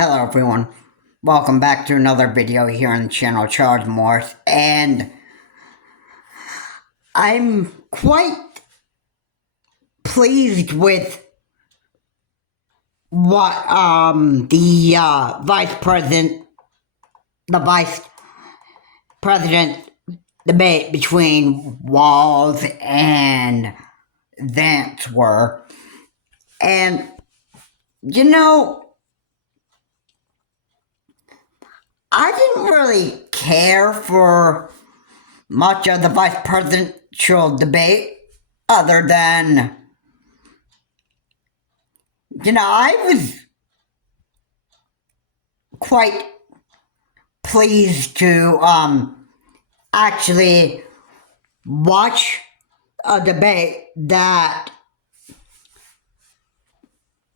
Hello everyone, welcome back to another video here on the channel Charles Morse, and I'm quite pleased with what the vice president debate between Walz and Vance were. And you know, I didn't really care for much of the vice presidential debate other than, I was quite pleased to actually watch a debate that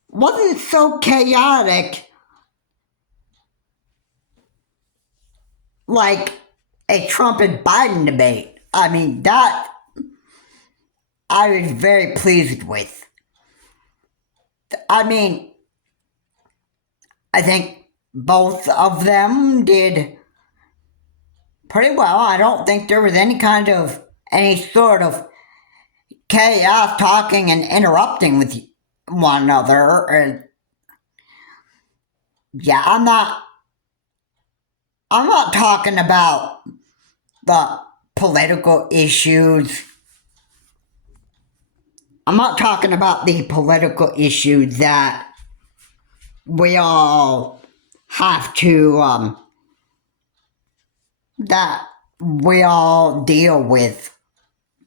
wasn't so chaotic like a Trump and Biden debate. I mean, that I was very pleased with. I mean, I think both of them did pretty well. I don't think there was any sort of chaos talking and interrupting with one another. Yeah, I'm not talking about the political issues. I'm not talking about the political issues that we all have to, that we all deal with.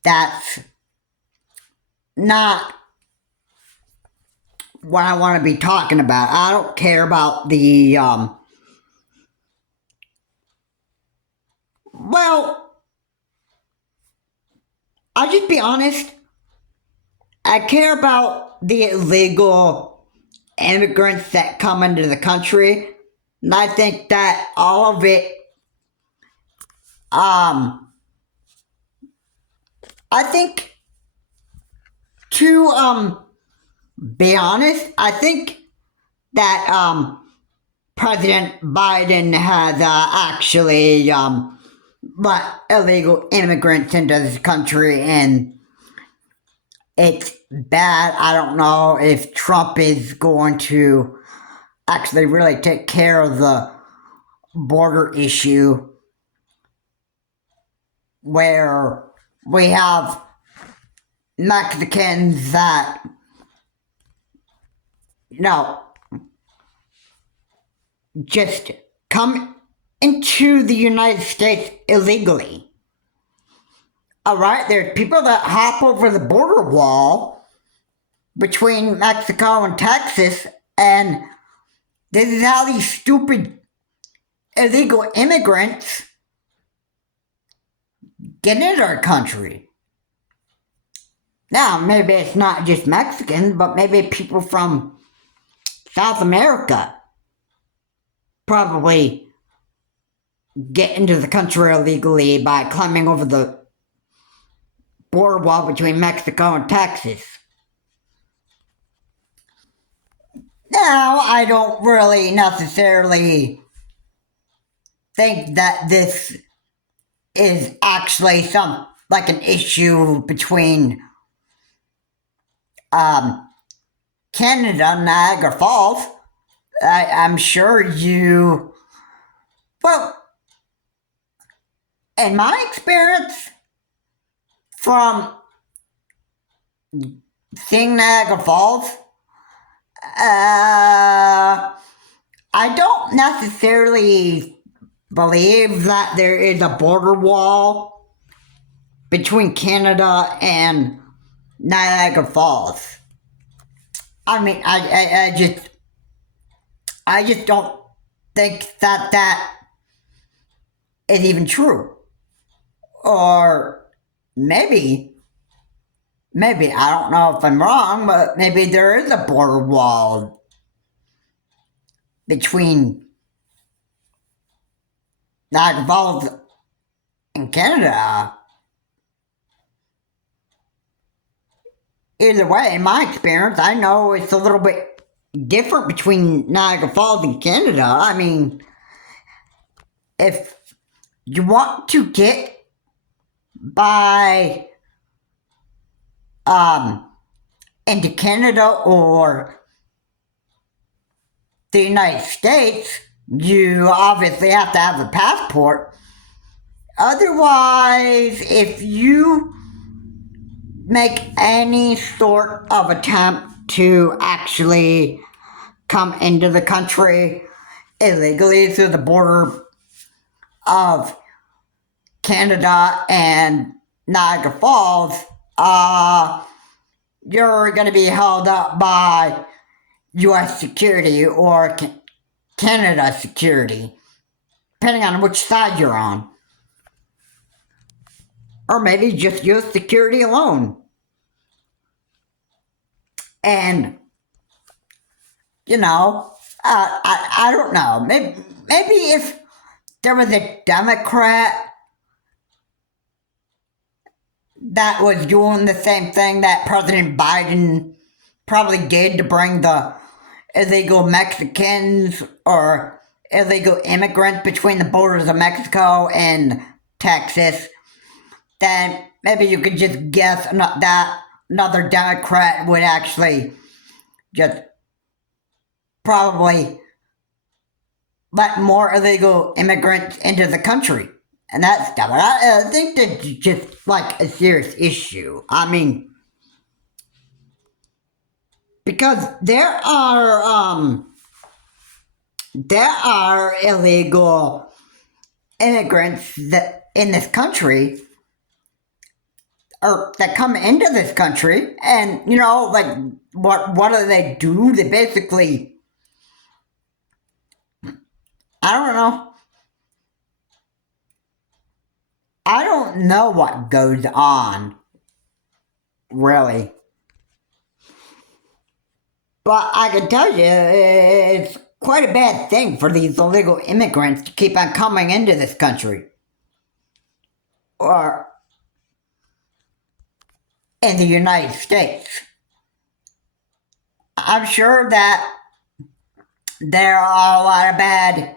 That's not what I want to be talking about. I don't care about the, I'll just be honest. I care about the illegal immigrants that come into the country. And I think that all of it, I think, to, be honest, I think that, President Biden has, actually, let illegal immigrants into this country, and it's bad. I don't know if Trump is going to actually really take care of the border issue, where we have Mexicans that, just come into the United States illegally. Alright, there's people that hop over the border wall between Mexico and Texas, and this is how these stupid illegal immigrants get into our country. Now, maybe it's not just Mexicans, but maybe people from South America probably get into the country illegally by climbing over the border wall between Mexico and Texas. Now, I don't really necessarily think that this is actually an issue between Canada and Niagara Falls. I'm sure in my experience from seeing Niagara Falls, I don't necessarily believe that there is a border wall between Canada and Niagara Falls. I mean, I just don't think that is even true. Or maybe, I don't know if I'm wrong, but maybe there is a border wall between Niagara Falls and Canada. Either way, in my experience, I know it's a little bit different between Niagara Falls and Canada. I mean, if you want to get by into Canada or the United States, you obviously have to have a passport. Otherwise, if you make any sort of attempt to actually come into the country illegally through the border of Canada and Niagara Falls, you're going to be held up by U.S. security or Canada security, depending on which side you're on. Or maybe just U.S. security alone. And, you know, I don't know. Maybe if there was a Democrat that was doing the same thing that President Biden probably did to bring the illegal Mexicans or illegal immigrants between the borders of Mexico and Texas, then maybe you could just guess that another Democrat would actually just probably let more illegal immigrants into the country and that stuff. I think that's just like a serious issue. I mean, because there are illegal immigrants that in this country or that come into this country, and you know, like what do they do? They basically, I don't know. I don't know what goes on, really. But I can tell you, it's quite a bad thing for these illegal immigrants to keep on coming into this country. Or in the United States. I'm sure that there are a lot of bad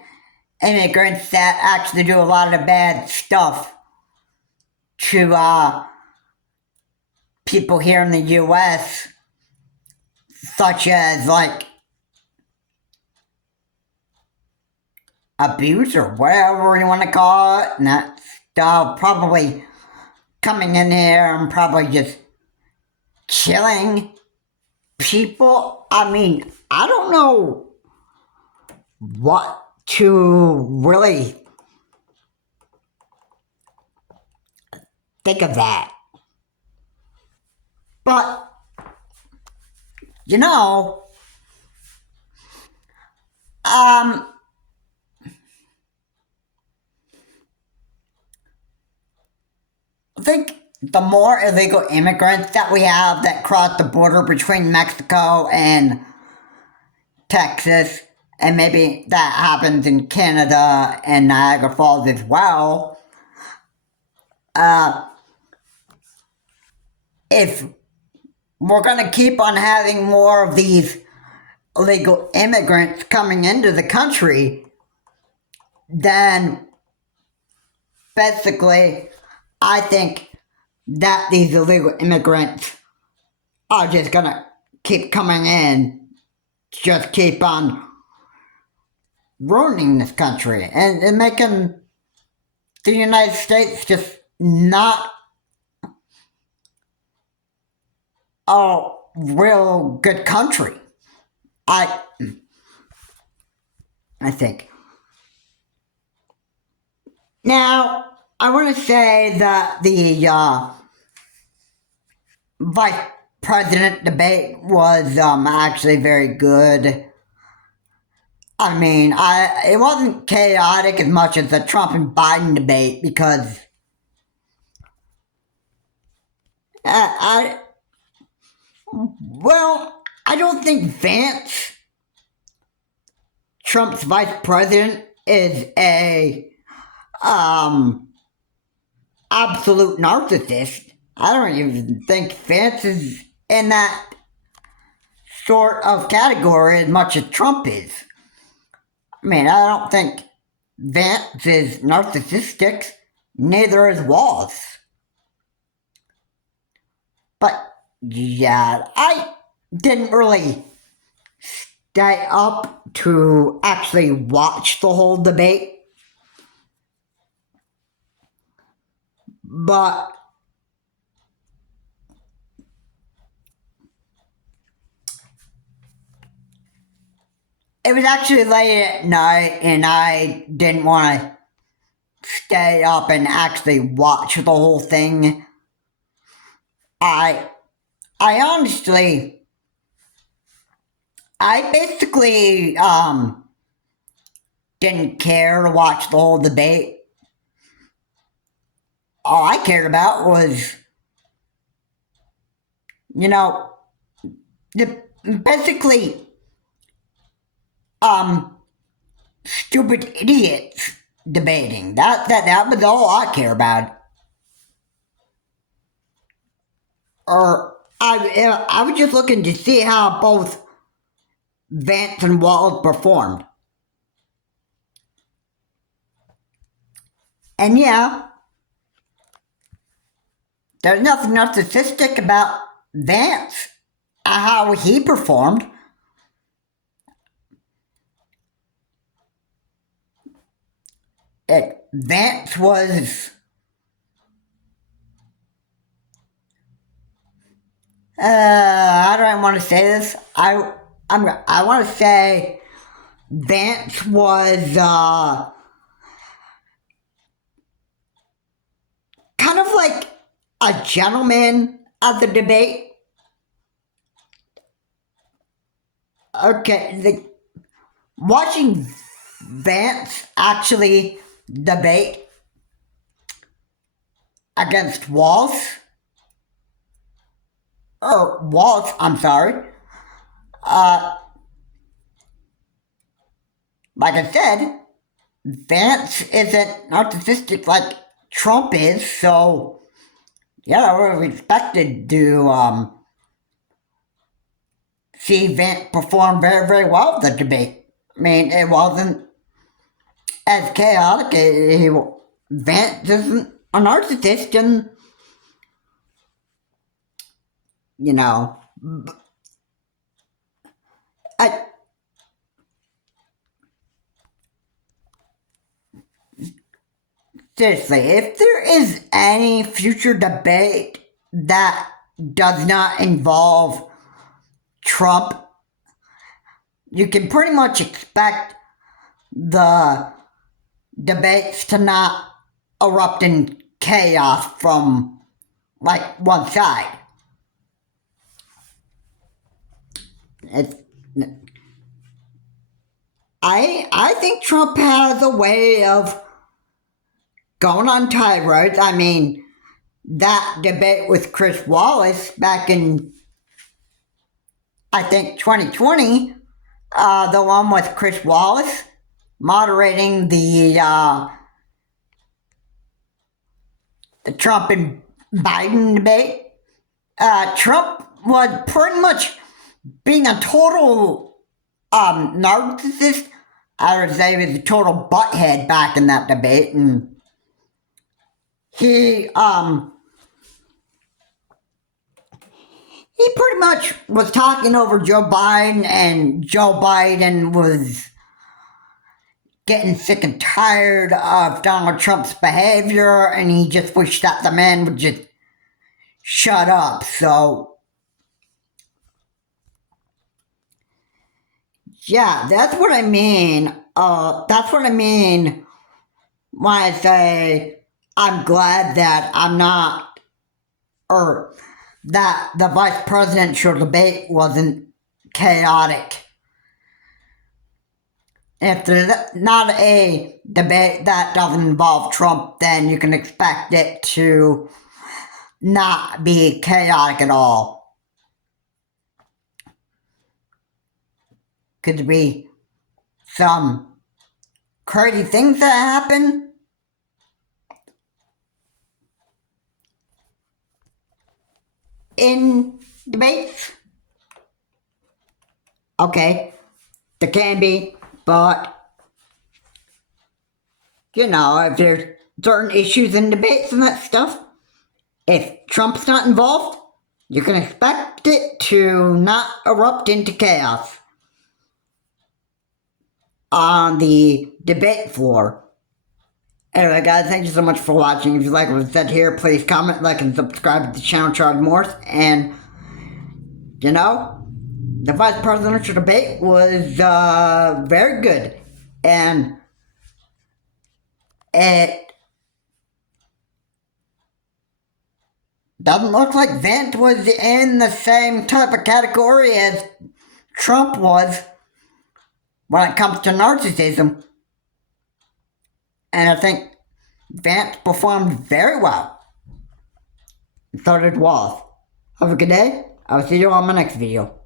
immigrants that actually do a lot of bad stuff to people here in the U.S., such as like abuse or whatever you want to call it, and that stuff, probably coming in here and probably just killing people. I mean, I don't know what to really think of that. But, you know, I think the more illegal immigrants that we have that cross the border between Mexico and Texas, and maybe that happens in Canada and Niagara Falls as well, if we're going to keep on having more of these illegal immigrants coming into the country, then basically I think that these illegal immigrants are just going to keep coming in, just keep on ruining this country and making the United States just not a real good country. I think. Now, I want to say that the vice president debate was actually very good. I mean, it wasn't chaotic as much as the Trump and Biden debate because I don't think Vance, Trump's vice president, is a absolute narcissist. I don't even think Vance is in that sort of category as much as Trump is. I mean, I don't think Vance is narcissistic, neither is Walz. But yeah, I didn't really stay up to actually watch the whole debate. But it was actually late at night, and I didn't want to stay up and actually watch the whole thing. I honestly, I basically didn't care to watch the whole debate. All I cared about was, you know, basically stupid idiots debating. That was all I care about. Or I was just looking to see how both Vance and Walz performed. And yeah, there's nothing narcissistic about Vance, how he performed. Vance was how do I want to say this? I want to say Vance was kind of like a gentleman at the debate. Okay, watching Vance actually debate against Walz, I'm sorry. Like I said, Vance isn't narcissistic like Trump is, so yeah, we're expected to see Vance perform very, very well at the debate. I mean, it wasn't as chaotic. Vance isn't a narcissist, and you know, I seriously, if there is any future debate that does not involve Trump, you can pretty much expect the debates to not erupt in chaos from like one side. It's, I think Trump has a way of going on tirades. I mean, that debate with Chris Wallace back in, I think, 2020, the one with Chris Wallace moderating the Trump and Biden debate. Trump was pretty much being a total narcissist. I would say he was a total butthead back in that debate, and he pretty much was talking over Joe Biden, and Joe Biden was getting sick and tired of Donald Trump's behavior, and he just wished that the man would just shut up. So yeah, that's what I mean. That's what I mean when I say I'm glad that I'm not, or that the vice presidential debate wasn't chaotic. If there's not a debate that doesn't involve Trump, then you can expect it to not be chaotic at all. Could be some crazy things that happen. In debates. Okay, there can be, but if there's certain issues and debates and that stuff, if Trump's not involved, you can expect it to not erupt into chaos on the debate floor. Anyway, guys, thank you so much for watching. If you like what was said here, please comment, like, and subscribe to the channel, Charles Morse. And, the vice presidential debate was very good. And it doesn't look like Vance was in the same type of category as Trump was when it comes to narcissism. And I think Vance performed very well. So did Walz. Have a good day. I will see you on my next video.